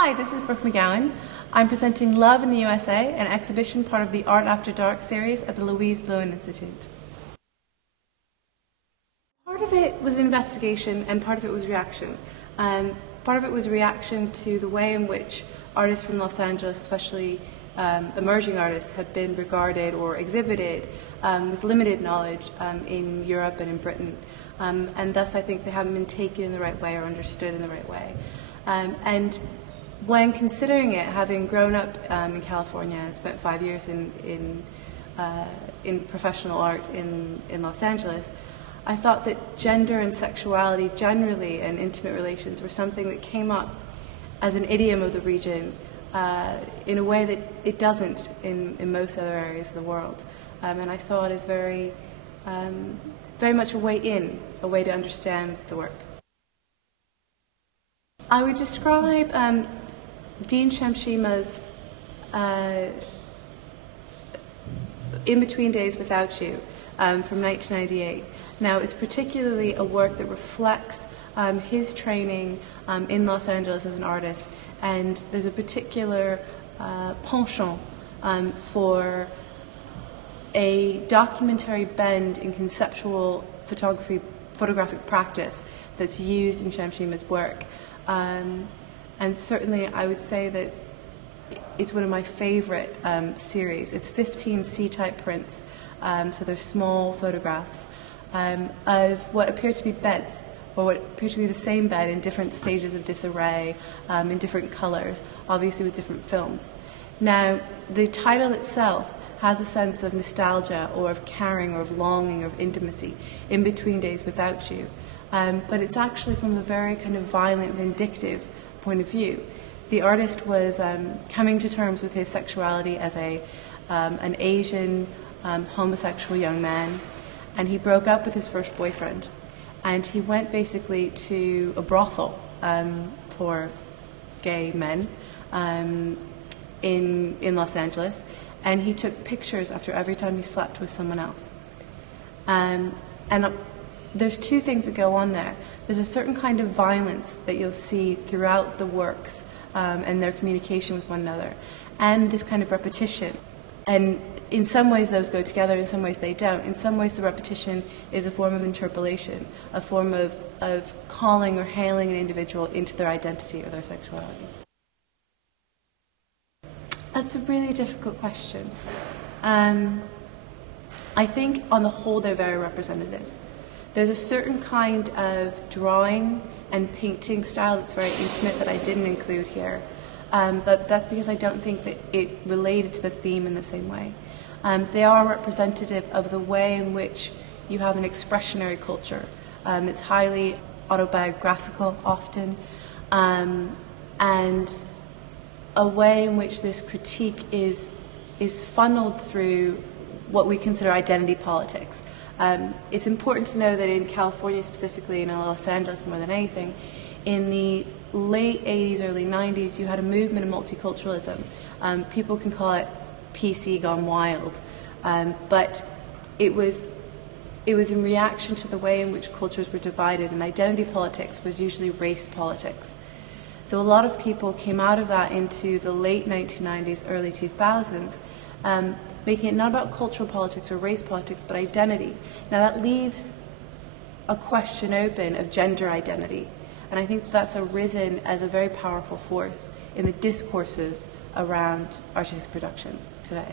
Hi, this is Brooke McGowan. I'm presenting Love in the USA, an exhibition part of the Art After Dark series at the Louise Blouin Institute. Part of it was investigation and part of it was reaction. Part of it was reaction to the way in which artists from Los Angeles, especially emerging artists, have been regarded or exhibited with limited knowledge in Europe and in Britain. And thus I think they haven't been taken in the right way or understood in the right way. And when considering it, having grown up in California and spent 5 years in professional art in Los Angeles, I thought that gender and sexuality generally and intimate relations were something that came up as an idiom of the region in a way that it doesn't in most other areas of the world. And I saw it as very much a way in, a way to understand the work. I would describe Dean Shamshima's In Between Days Without You from 1998. Now, it's particularly a work that reflects his training in Los Angeles as an artist, and there's a particular penchant for a documentary bend in conceptual photographic practice that's used in Shamshima's work. And certainly I would say that it's one of my favorite series. It's 15 C-type prints, so they're small photographs of what appear to be beds, or what appear to be the same bed in different stages of disarray, in different colors, obviously with different films. Now, the title itself has a sense of nostalgia or of caring or of longing or of intimacy, In Between Days Without You. But it's actually from a very kind of violent, vindictive point of view. The artist was coming to terms with his sexuality as an Asian homosexual young man, and he broke up with his first boyfriend, and he went basically to a brothel for gay men in Los Angeles, and he took pictures after every time he slept with someone else. And there's two things that go on there. There's a certain kind of violence that you'll see throughout the works and their communication with one another, and this kind of repetition. And in some ways those go together, in some ways they don't. In some ways the repetition is a form of interpellation, a form of calling or hailing an individual into their identity or their sexuality. That's a really difficult question. I think on the whole they're very representative. There's a certain kind of drawing and painting style that's very intimate that I didn't include here, but that's because I don't think that it related to the theme in the same way. They are representative of the way in which you have an expressionary culture. It's highly autobiographical often, and a way in which this critique is funneled through what we consider identity politics. It's important to know that in California specifically, and in Los Angeles more than anything, in the late 80s, early 90s, you had a movement of multiculturalism. People can call it PC gone wild, but it was in reaction to the way in which cultures were divided, and identity politics was usually race politics. So a lot of people came out of that into the late 1990s, early 2000s, making it not about cultural politics or race politics, but identity. Now that leaves a question open of gender identity, and I think that's arisen as a very powerful force in the discourses around artistic production today.